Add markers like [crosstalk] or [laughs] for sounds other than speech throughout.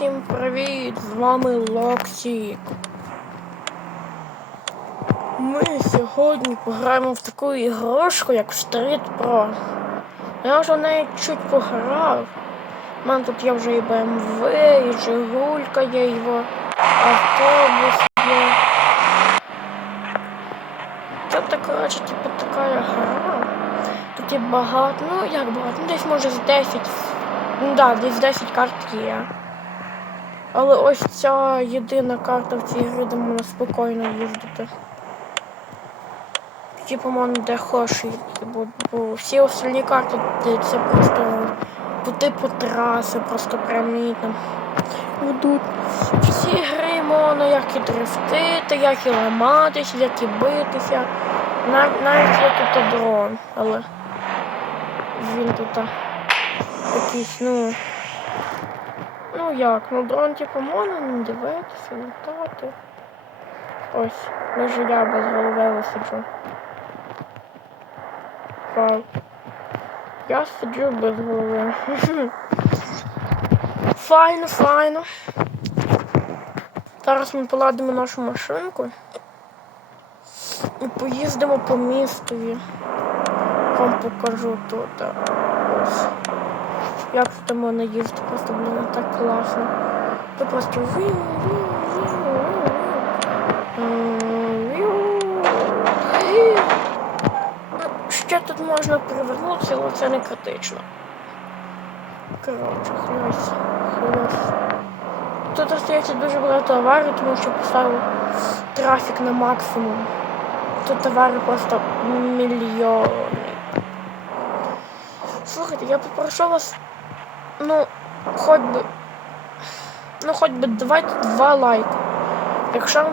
Всім привіт! З вами Локсік. Ми сьогодні пограємо в таку ігрушку, як Street Pro. Я вже в неї чуть пограв. У мене тут є вже і BMW, і Жигулька є, його автобус є. Це так, коротше, типу така гра. Тут є багато, ну як багато, ну десь може з 10. Ну да, десь 10 карт є. Але ось ця єдина карта в цій грі, де можна спокійно їздити. Типу, можна де їздити, бо, бо всі остальні карти де це просто по типу траси, просто прям мені там ведуть. Всі гри можна як і дрифтити, як і ламатися, як і битися. Нав- Навіть є тут дрон, але він тут якийсь, ну. Ну як, ну дрон типу можна не дивитися, літати. Ось, даже я без голови висиджу. Вау. Я сиджу без голови. [laughs] Файно, файно. Зараз ми поладимо нашу машинку і поїздимо по містові. Вам покажу тут. Ось. Як тут можна їздити, просто блін, так класно. Ти просто віу, Ще тут можна перевернутися, але це не критично. Коротше, хльось, хльось. Тут остається дуже багато аварій, тому що поставив трафік на максимум. Тут аварій просто мільйони. Слухайте, я попрошу вас, ну, хоч би, ну, хоч би давайте два лайка. Якщо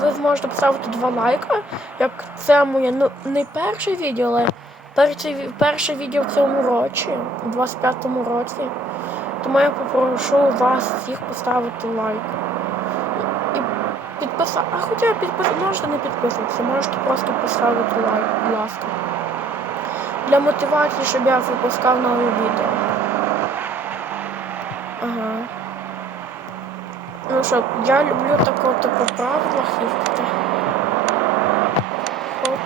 ви, зможете поставити два лайка, як це моє, ну, не перше відео, але перше, перше відео в цьому році, у 25-му році, тому я попрошу вас всіх поставити лайк. І підписати, а хоча підписати, можете не підписуватися, можете просто поставити лайк, будь ласка для мотивації, щоб я випускав нові відео. Ага. Ну що, я люблю тако типу правилах їздити. Хоп.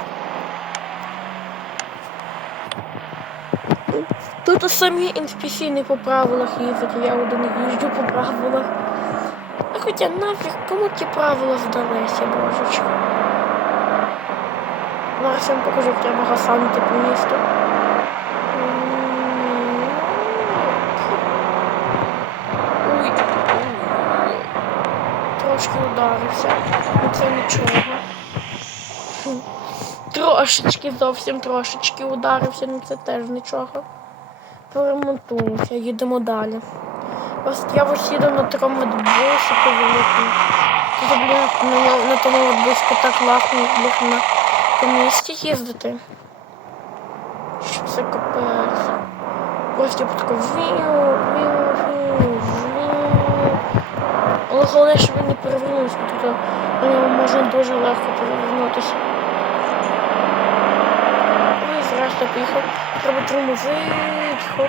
Тут самі NPC не по правилах їздять, я один їжджу по правилах. А хоча нафіг, кому ті правила здалися, божечко. Зараз я вам покажу, як треба гасанити по місту. Ой. Трошки Ну це нічого. Трошечки, зовсім трошечки ударився, ну це теж нічого. Поремонтуємося, їдемо далі. Ось я ось на такому от великому. Блін, на, на тому от так класно, блін, на місті їздити. Що це капець. Тако віу, віу, віу, віу. Але головне, щоб він не перевернувся, бо тут на ньому дуже легко перевернутися. Ой, зрештою поїхав. Треба тормозити, хоп.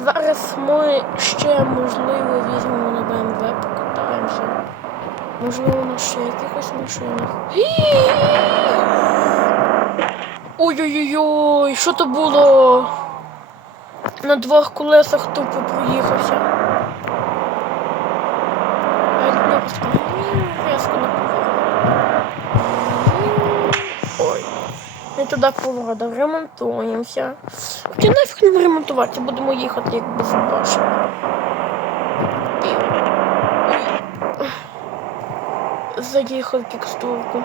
Зараз ми ще, можливо, візьмемо на БМВ, покатаємося. Можливо, на ще якихось машинах. Ой-ой-ой, що то було? На двох колесах тупо проїхався. А я люблю просто різко не Ой. Не туди поворотом, ремонтуємося. Хоча нафіг не ремонтувати, будемо їхати як безбашені. Заїхав текстурку.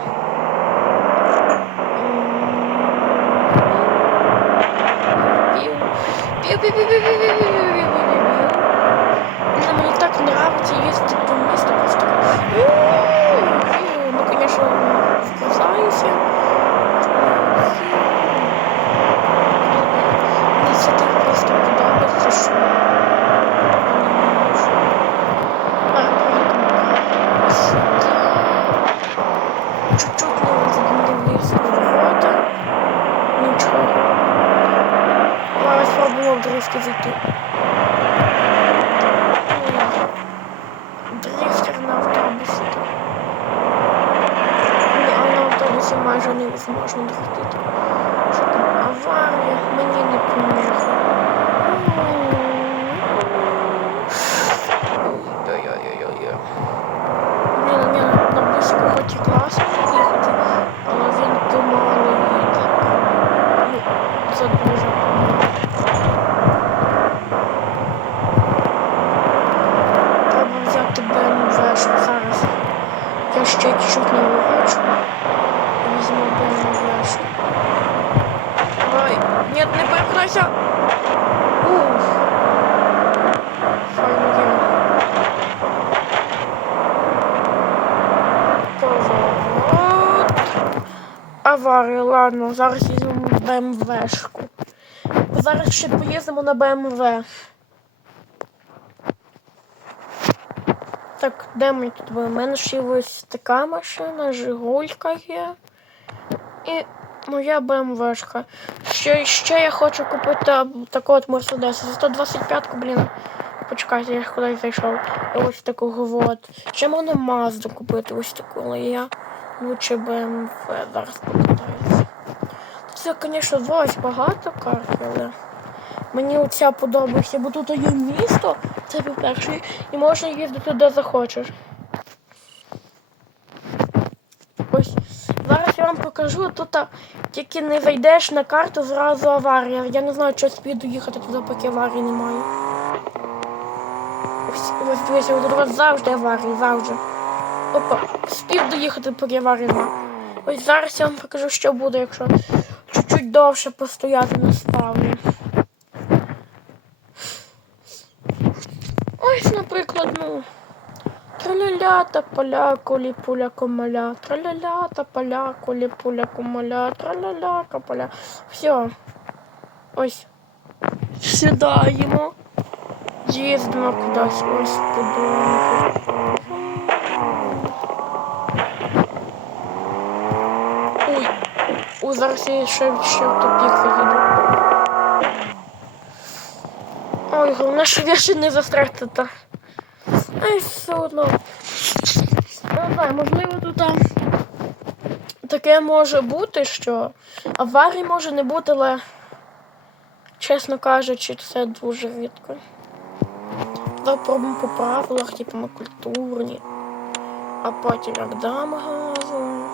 Блин, мне так нравится ездить по месту просто. Ну, конечно, вкусаюсь я. Мне це так просто подобається, що я не можу. А, поїдемо сюди. Чуть-чуть не розгнилися ворота. Нічого. Зараз дрифті зайти. Дрифтер на автобусі. так. Ні, а на автобусі майже невозможно доходити. Що там? Аварія? Мені не поможе. Аварія, ладно, зараз візьмемо БМВшку. Зараз ще поїздимо на БМВ. Так, де ми тут були? У мене ще ось така машина, Жигулька є. І моя БМВшка. Ще, ще я хочу купити таку от Мерседес. За 125-ку, блін. Почекайте, я кудись зайшов. І ось такого от. Ще можна Мазду купити ось таку, але я лучше БМВ зараз покатаюся. Це, звісно, ось багато карт, але мені оця подобається, бо тут є місто, це по-перше, і можна їздити де захочеш. Ось зараз я вам покажу, тут тільки не зайдеш на карту, зразу аварія. Я не знаю, чи спіду їхати туди, поки аварії немає. Ось, ось дивіться, тут завжди аварії, завжди. Опа, спів доїхати, немає. Ось зараз я вам покажу, що буде, якщо чуть-чуть довше постояти на спавні. Ось, наприклад, ну. Траля та поля, колі пуля комаля. Траля та поля, колі пуля комаля. Траля поля. Все. Ось. Сідаємо. Їздимо кудись ось подумки. Ой, зараз я ще, ще в тупік заїду. Ой, головне, щоб я ще не застрягти. Ай, все одно. Не можливо, тут таке може бути, що аварій може не бути, але, чесно кажучи, це дуже рідко. Давай пробуємо по правилах, типу ми культурні. А потім як дам газу.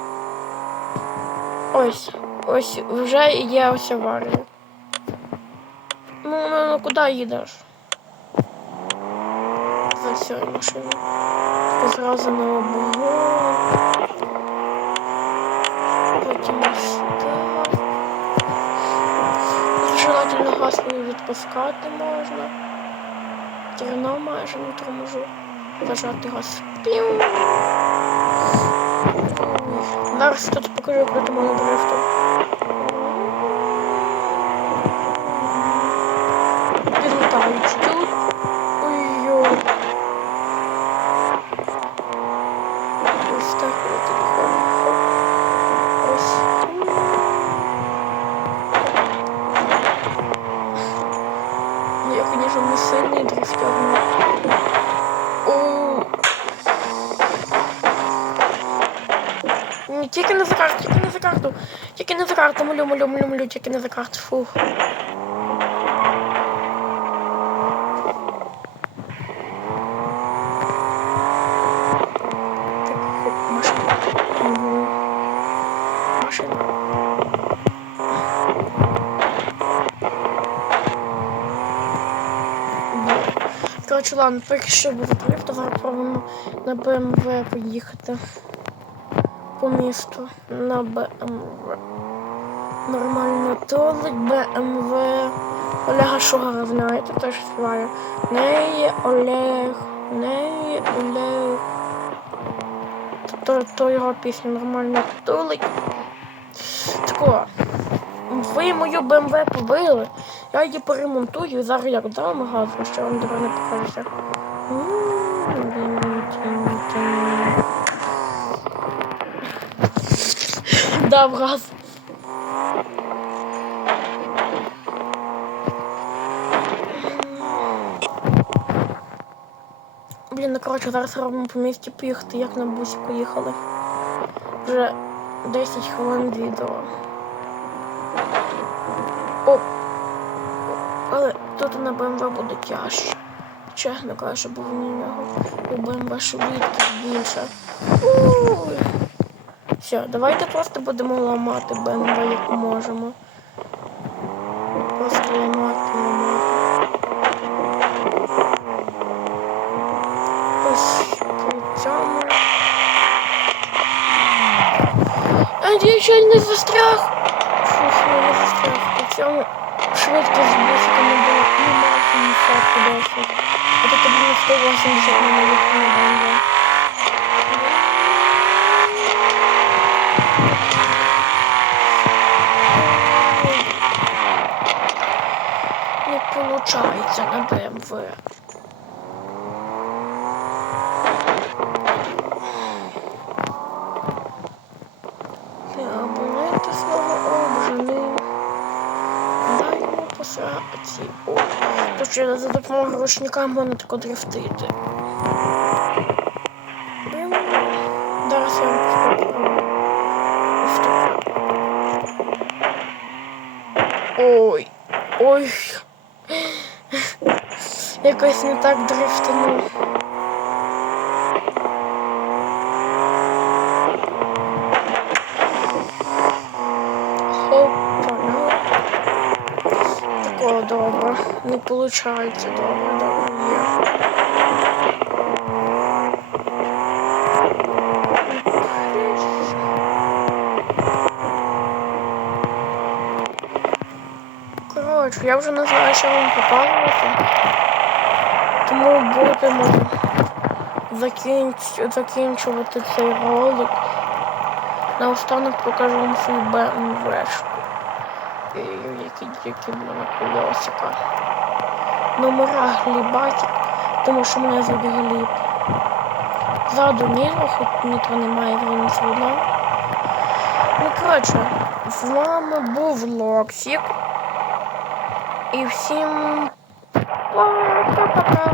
Ось, ось вже є ось аварія. Ну, ну, ну куди їдеш? За цією машиною. Зразу на обгон. Потім ось сюди. Тут Желательно газ не відпускати можна. Терно майже не торможу. Зажати газ. Піу. Зараз тут покажу, як на мене дрифту. Підлітають тут. Ну, Я, конечно, не сильний дрифтер, Тільки не за карту, тільки не за карту. Тільки не за карту, молю, молю, молю, молю, тільки не за карту. Фух. Коротше, ладно, поки що дрифт, давай пробуємо на БМВ поїхати по місту на БМВ. Нормально толик БМВ. Олега Шугара знаєте, теж співає. Неї Олег, неї Олег. То, то його пісня нормально тулить. Тако. Ви мою БМВ побили, я її поремонтую зараз як дам газу, що вам добре не покажеться. дав газ. Блін, ну коротше, зараз робимо по місті поїхати, як на бусі поїхали. Вже 10 хвилин відео. О! Але тут на БМВ буде тяжче. Чесно кажу, бо в нього у БМВ швидкість більше. Ой! Все, давайте просто будемо ламати БМВ як можемо. Просто ламати, ламати. Я ще не застряг. Фух, я не застряг. По цьому швидкість бусика не була ну, максимум 50. А тут було 180 на нових на БМВ. Не получается на БМВ. Абоненти слово обжени. Даємо посраці. Ще за допомогою ручника можна тако дрифтити. Зараз я вам спробую. Ой. Ой. [gasps] Якось не так дрифтанув. Хопа, ну. Такого добре. Не виходить добре, добре є. Коротше, я вже не знаю, що вам показувати. Тому будемо закінч... закінчувати цей ролик. Наостанок покажу вам свою БМВшку. Які, які в мене колесика. Номера глібаті, тому що мене звуть Гліб. Ззаду нітро, хоч нітро немає, він одно. Ну, коротше, з вами був Локсік. І всім пока-пока.